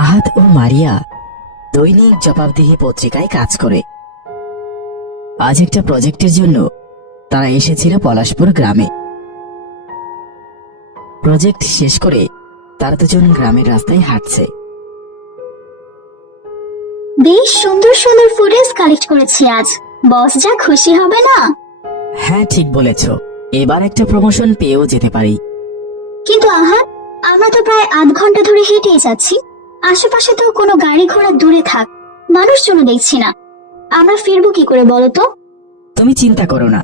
আহাদ ও মারিয়া দৈনিক জবাবদিহি পত্রিকায় কাজ করে। আজ একটা প্রজেক্টের জন্য তারা এসেছিল পলাশপুর গ্রামে। প্রজেক্ট শেষ করে তারা দুজন গ্রামের রাস্তায় হাঁটছে। বেশ সুন্দর সুন্দর ফুটেজ কালেক্ট করেছি আজ। বস যা খুশি হবে না। হ্যাঁ, ঠিক বলেছ, এবার একটা প্রমোশন পেয়েও যেতে পারি। কিন্তু আহার, আমরা তো প্রায় আধ ঘন্টা ধরে হেঁটেই যাচ্ছি। আশেপাশে তো কোনো গাড়ি ঘোড়া দূরে থাক, মানুষজন দেখছি না। আমরা ফিরবো কি করে বলো তো? তুমি চিন্তা করো না,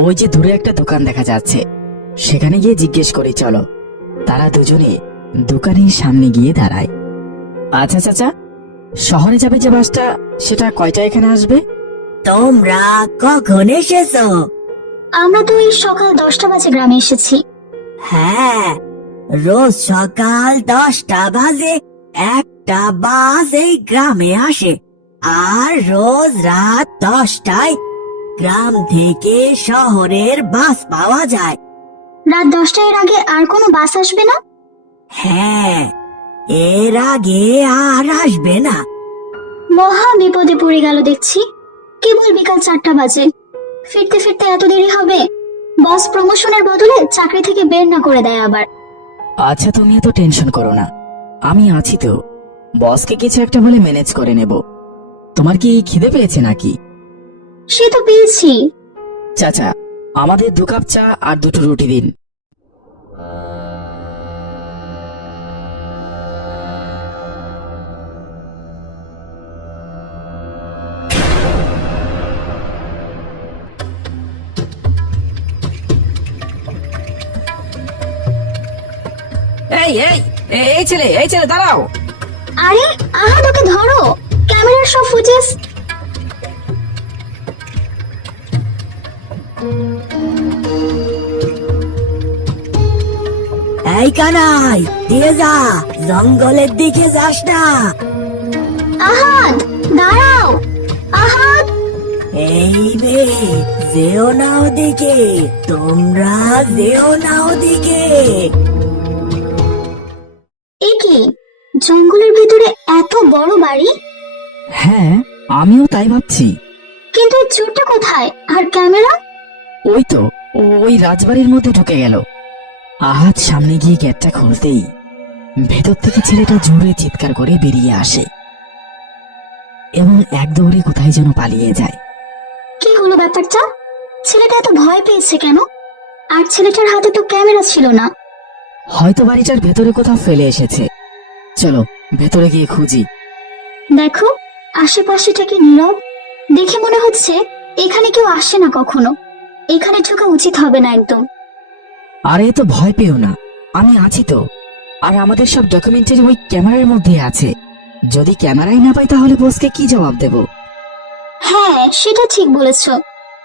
ওই যে দূরে একটা দোকান দেখা যাচ্ছে, সেখানে গিয়ে জিজ্ঞেস করি চলো। তারা দুজনে দোকানের সামনে গিয়ে দাঁড়ায়। আচ্ছা চাচা, শহরে যাবে যে বাসটা, সেটা কয়টা এখানে আসবে? তোমরা কখন এসেছো? আমরা তো এই সকাল 10টা বাজে গ্রামে এসেছি। হ্যাঁ, রোজ সকাল 10টা বাজে একটা বাস এই গ্রামে আসে, আর রোজ রাত 10টায় গ্রাম থেকে শহরের বাস পাওয়া যায়। রাত 10টার আগে আর কোনো বাস আসবে না? হ্যাঁ, এর আগে আর আসবে না। মহা বিপদে পড়ে গেল দেখছি। কেবল বিকাল 4টা বাজে, ফিরতে ফিরতে এত দেরি হবে। বস প্রমোশনের বদলে চাকরি থেকে বের না করে দেয় আবার। আচ্ছা, তুমি এত টেনশন করো না, আমি আছি তো। বসকে কিছু একটা বলে ম্যানেজ করে নেব। তোমার কি খিদে পেয়েছে নাকি? সে তো পেয়েছি। চাচা, আমাদের 2 কাপ চা আর 2টো রুটি দিন। এই এই এই ছেলে, এই ছেলে দাঁড়াও। আরে আহা, তোকে ধরো, ক্যামেরার সব ফুটেজ। এই কানাই, দিয়ে যা, জঙ্গলের দিকে যাস না। আহাদ, দাঁড়াও। আহাদ, এই রে, যেও না ওদিকে, তোমরা যেও না ওদিকে। এ কি, জঙ্গলের ভিতরে এত বড় বাড়ি? হ্যাঁ, আমিও তাই ভাবছি। কিন্তু চোরটা কোথায় আর ক্যামেরা? ওই তো, ওই রাজবাড়ির মধ্যে ঢুকে গেল। আহাদ সামনে গিয়ে গেটটা খুলতেই ভেতর থেকে ছেলেটা জোরে চিৎকার করে বেরিয়ে আসে এবং এক দৌড়ে কোথায় যেন পালিয়ে যায়। কি হলো ব্যাপারটা? ছেলেটা এত ভয় পেয়েছে কেন? আর ছেলেটার হাতে তো ক্যামেরা ছিল না। হয়তো বাড়িটার ভেতরে কোথাও ফেলে এসেছে। চলো ভেতরে গিয়ে খুঁজি। দেখো, আশেপাশেটা কি নীরব। দেখে মনে হচ্ছে এখানে কেউ আসে না কখনো। এখানে ঢোকা উচিত হবে না একদম। আরে তো ভয় পেও না, আমি আছি তো। আর আমাদের সব ডকুমেন্টারি ওই ক্যামেরার মধ্যে আছে। যদি ক্যামেরাই না পাই তাহলে বসকে কি জবাব দেব? হ্যাঁ, সেটা ঠিক বলেছ।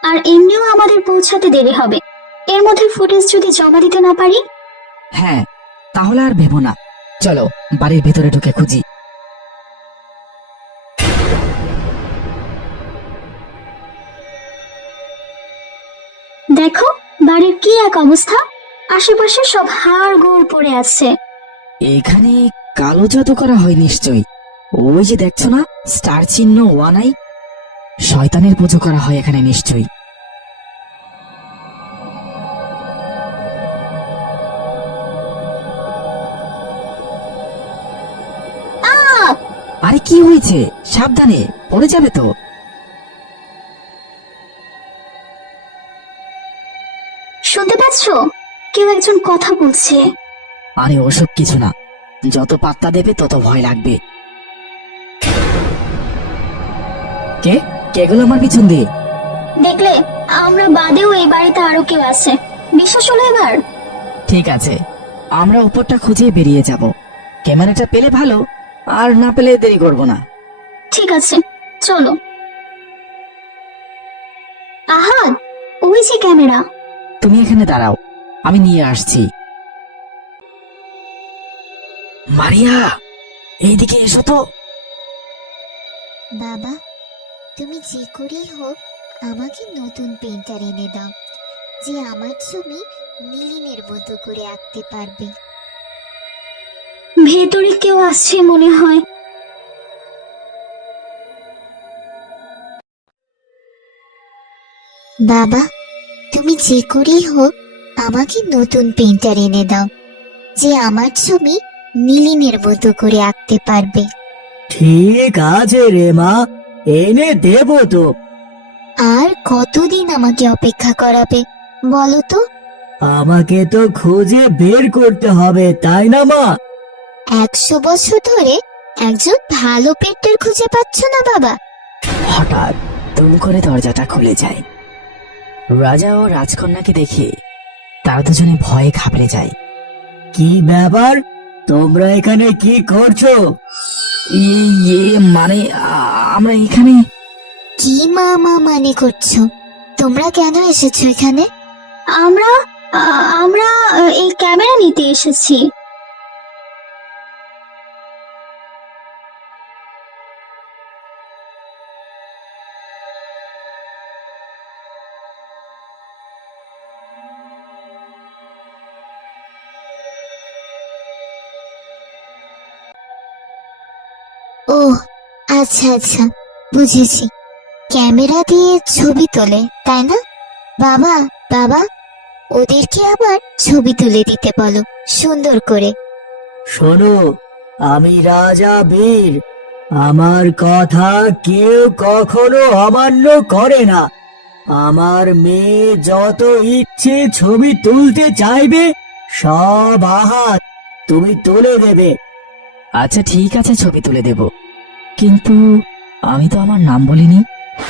আর এমনিও আমাদের পৌঁছাতে দেরি হবে। এর মধ্যে ফুটেজ যদি জমা দিতে না পারি? হ্যাঁ, তাহলে আর ভেবো না। চলো বাড়ির ভেতরে ঢুকে খুঁজি। দেখো, বাড়ির কি এক অবস্থা। আশেপাশে সব হাড় গোড় পড়ে আছে। এখানে কালো জাদু করা হয় নিশ্চয়ই। ওই যে দেখছো না, স্টার চিহ্ন, ওয়ান আই। শয়তানের পুজো করা হয় এখানে নিশ্চয়ই। আরে কি হয়েছে? সাবধানে, পড়ে যাবে তো। শুনতে পাচ্ছ? কেউ একজন কথা বলছে। আরে ওসব কিছু না, যত পাত্তা দেবে তত ভয় লাগবে। কে কে গেল আমার পিছন দিয়ে? দেখলে, আমরা বাদেও এই বাড়িতে আরো কেউ আছে। বিশ্বাস হলো এবার? ঠিক আছে, আমরা উপরটা খুঁজে বেরিয়ে যাব। ক্যামেরাটা পেলে ভালো, আর না পেলে দেরি করব না। ঠিক আছে, চলো। আহাদ, ওই যে ক্যামেরা। তুমি এখানে দাঁড়াও, আমি নিয়ে আসছি। মারিয়া, এইদিকে এসো তো। বাবা, তুমি যে করেই হোক আমাকে নতুন পেইন্টার এনে দাও, যে আমার ছবি নীলিনের মতো করে আঁকতে পারবে। ভেতরে কেউ আসছে মনে হয়। বাবা, তুমি যে করেই হোক আমাকে নতুন পেইন্টার এনে দাও, যে আমার ছবি নীলিমের মতো করে আঁকতে পারবে। ঠিক আছে রে মা, এনে দেবো তো। আর কতদিন আমাকে অপেক্ষা করাবে বলো তো? আমাকে তো খুঁজে বের করতে হবে, তাই না মা? 100 বছর ধরে একজন ভালো পেইন্টার খুঁজে পাচ্ছ না বাবা? হঠাৎ দুম করে দরজাটা খুলে যায়। রাজা ও রাজকন্যাকে দেখে তারা দুজনে ভয়ে ঘাবড়ে যায়। কি ব্যাপার, তোমরা এখানে কি করছো? ইয়ে মানে আমরা এখানে। কি মামা মানে করছো? তোমরা কেন এসেছো এখানে? আমরা আমরা এই ক্যামেরা নিতে এসেছি। ও আচ্ছা আচ্ছা, বুঝেছি। ক্যামেরা দিয়ে ছবি তোলে, তাই না? বাবা বাবা, ওদেরকে আবার ছবি তুলে দিতে বলো সুন্দর করে। শোনো, আমি রাজা বীর, আমার কথা কেউ কখনো অমান্য করে না। আমার মেয়ে যত ইচ্ছে ছবি তুলতে চাইবে সব আহাত তুমি তুলে দেবে। আচ্ছা ঠিক আছে, ছবি তুলে দেব, কিন্তু আমি তো আমার নাম বলিনি,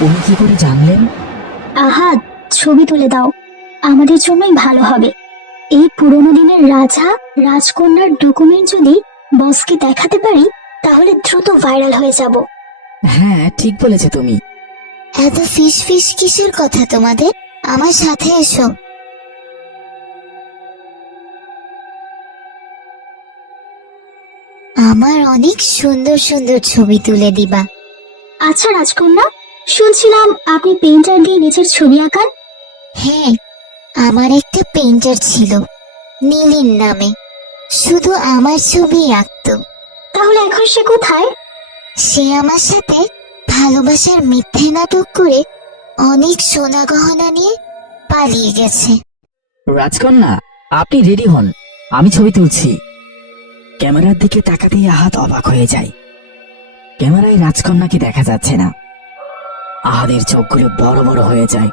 উনি কি করে জানলেন? আহাদ, ছবি তুলে দাও, আমাদের জন্যই ভালো হবে। এই পুরোনো দিনের রাজা রাজকন্যার ডকুমেন্ট যদি বসকে দেখাতে পারি, তাহলে দ্রুত ভাইরাল হয়ে যাব। হ্যাঁ ঠিক বলেছে তুমি। এত ফিস ফিস কিসের কথা তোমাদের? আমার সাথে এসো। আমার অনেক সুন্দর সুন্দর ছবি তুলে দিবা। আচ্ছা রাজকন্যা, শুনছিলাম আপনি পেইন্টার দিয়ে নিজের ছবি আঁকান। হ্যাঁ, আমার একটা পেইন্টার ছিল নীলিম নামে, শুধু আমার ছবি আঁকতো। তাহলে এখন সে কোথায়? সে আমার সাথে ভালোবাসার মিথ্যে নাটক করে অনেক সোনা গহনা নিয়ে পালিয়ে গেছে। রাজকন্যা, আপনি রেডি হন, আমি ছবি তুলছি। ক্যামেরার দিকে তাকাতেই আহাত অবাক হয়ে যায়। ক্যামেরায় রাজকন্যাকে দেখা যাচ্ছে না। আহাদের চোখগুলো বড় বড় হয়ে যায়।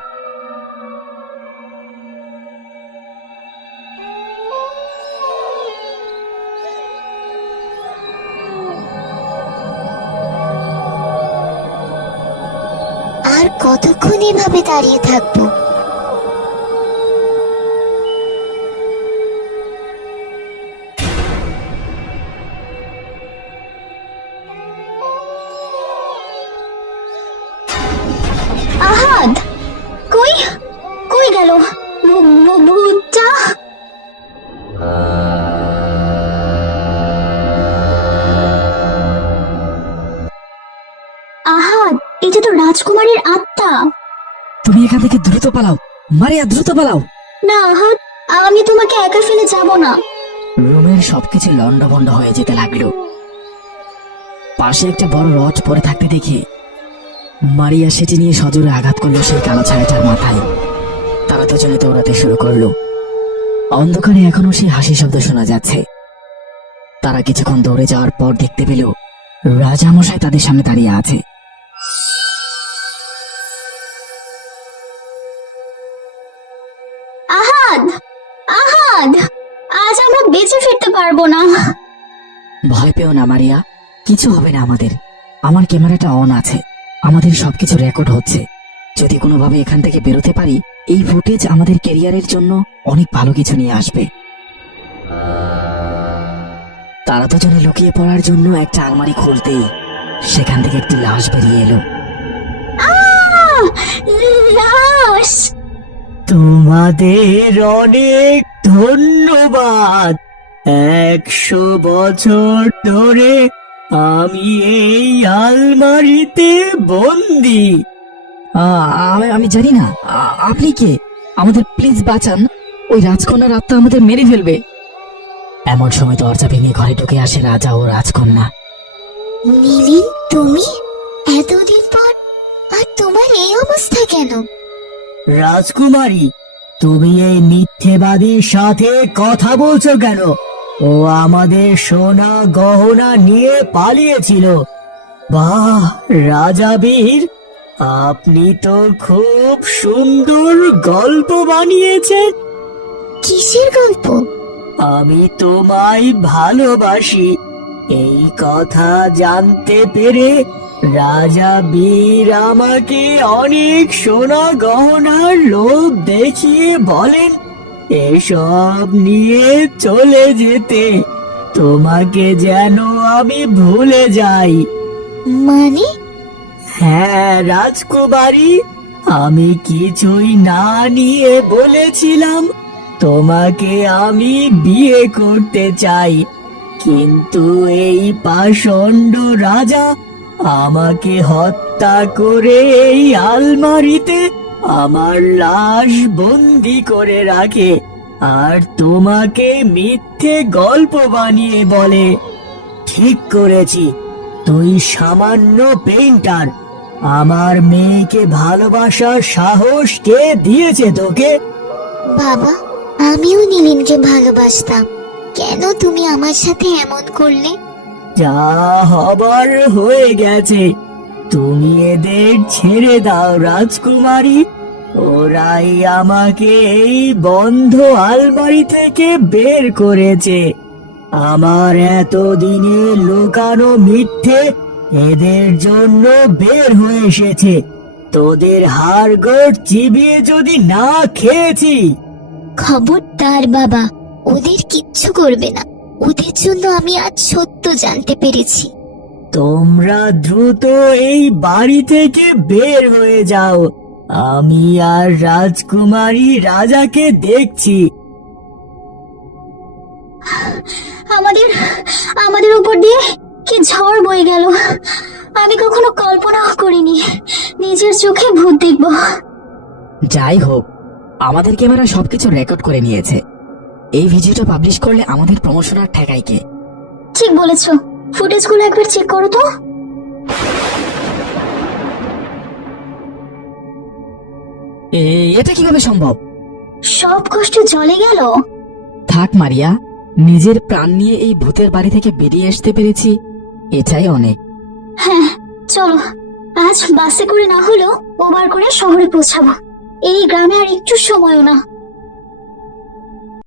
আর কতক্ষণ এভাবে দাঁড়িয়ে থাকবো? আহাদ, কই কই গেল ভূতটা? আহাদ, এটা তো রাজকুমারীর আত্মা। তুমি এখান থেকে দ্রুত পালাও, মারিয়া দ্রুত পালাও। না আহাদ, আমি তোমাকে একা ফেলে যাব না। রুমের সবকিছু লন্ডভন্ড হয়ে যেতে লাগলো। পাশে একটা বড় রড পড়ে থাকতে দেখে মারিয়া সেটি নিয়ে সজোরে আঘাত করলো সেই কালো ছায়াটার মাথায়। তারা দুজনে দৌড়াতে শুরু করলো। অন্ধকারে এখনো সেই হাসি শব্দ শোনা যাচ্ছে। তারা কিছুক্ষণ দৌড়ে যাওয়ার পর দেখতে পেল রাজামশাই তাদের সামনে দাঁড়িয়ে আছে। আহাদ, আহাদ, আজ আমরা বেঁচে ফিরতে পারবো না। ভয় পেও না মারিয়া, কিছু হবে না আমাদের। আমার ক্যামেরাটা অন আছে, আমাদের সবকিছু রেকর্ড হচ্ছে। যদি কোনোভাবে এখান থেকে বেরোতে পারি, এই ফুটেজ আমাদের ক্যারিয়ারের জন্য অনেক ভালো কিছু নিয়ে আসবে। তারা দুজনে লুকিয়ে পড়ার জন্য একটা আলমারি খুলতেই সেখান থেকে একটি লাশ বেরিয়ে এলো। আহ! লাশ! তোমাদের অনেক ধন্যবাদ। 100 বছর ধরে আমি এই আলমারিতে বন্দি। আমি জানি না আপনি কে, আমাদের প্লিজ বাঁচান, ওই রাজকন্যার আত্মা আমাদের মেরে ফেলবে। এমন সময় দরজা ভেঙে ঘরে ঢুকে আসে রাজা ও রাজকন্যা। নীলিন, তুমি এতদিন পর, আর তোমার এই অবস্থা কেন? রাজকুমারী, তুমি এই মিথ্যেবাদীর সাথে কথা বলছো কেন? ও আমাদের সোনা গহনা নিয়ে পালিয়েছিল। বাহ রাজা বীর, আপনি তো খুব সুন্দর গল্প বানিয়েছেন। কিসের গল্প? আমি তোমায় ভালোবাসি এই কথা জানতে পেরে রাজা বীর আমাকে অনেক সোনা গহনার লোভ দেখিয়ে বলেন এসব নিয়ে চলে যেতে, তোমাকে যেন আমি ভুলে যাই। মানে? হ্যাঁ রাজকুমারী, আমি কিছুই না নিয়ে বলেছিলাম তোমাকে আমি বিয়ে করতে চাই, কিন্তু এই পাষণ্ড রাজা আমাকে হত্যা করে এই আলমারিতে আমার লাশ বন্দি করে রাখে আর তোমাকে মিথ্যে গল্প বানিয়ে বলে। ঠিক করেছি, তুই সামান্য পেইন্টার, আমার মেয়েকে ভালোবাসার সাহস কে দিয়েছে তোকে? বাবা, আমিও নীলিনকে ভালোবাসতাম, কেন তুমি আমার সাথে এমন করলে? যা হবার হয়ে গেছে, তুমি এদের ছেড়ে দাও রাজকুমারী। ওরাই আমাকে এই বন্ধ আলমারি থেকে বের করেছে। আমার এতদিনে লুকানো মিথ্যে এদের জন্য বের হয়ে এসেছে। তোদের হাড়গোড় চিবিয়ে যদি না খেয়েছি। খবরদার বাবা, ওদের কিচ্ছু করবে না। ওদের জন্য আমি আজ সত্য জানতে পেরেছি। তোমরা দ্রুত এই বাড়ি থেকে বের হয়ে যাও, আমি আর রাজকুমারী রাজাকে দেখছি। আমাদের আমাদের উপর দিয়ে কি ঝড় বয়ে গেল! আমি কখনো কল্পনাও করিনি নিজের চোখে ভূত দেখব। যাই হোক, আমাদের ক্যামেরা সবকিছু রেকর্ড করে নিয়েছে। এই ভিডিওটা পাবলিশ করলে আমাদের প্রমোশন আর ঠেকাই কে? ঠিক বলেছো, ফুটেজগুলো একবার চেক করো তো। এটা কিভাবে সম্ভব? সব কষ্ট জলে গেল। থাক মারিয়া, নিজের প্রাণ নিয়ে এই ভূতের বাড়ি থেকে বেরিয়ে আসতে পেরেছি, এটাই অনেক। হ্যাঁ চলো, আজ বাসে করে না হলেও ওভার করে শহরে পৌঁছাবো। এই গ্রামে আর একটু সময়ও না।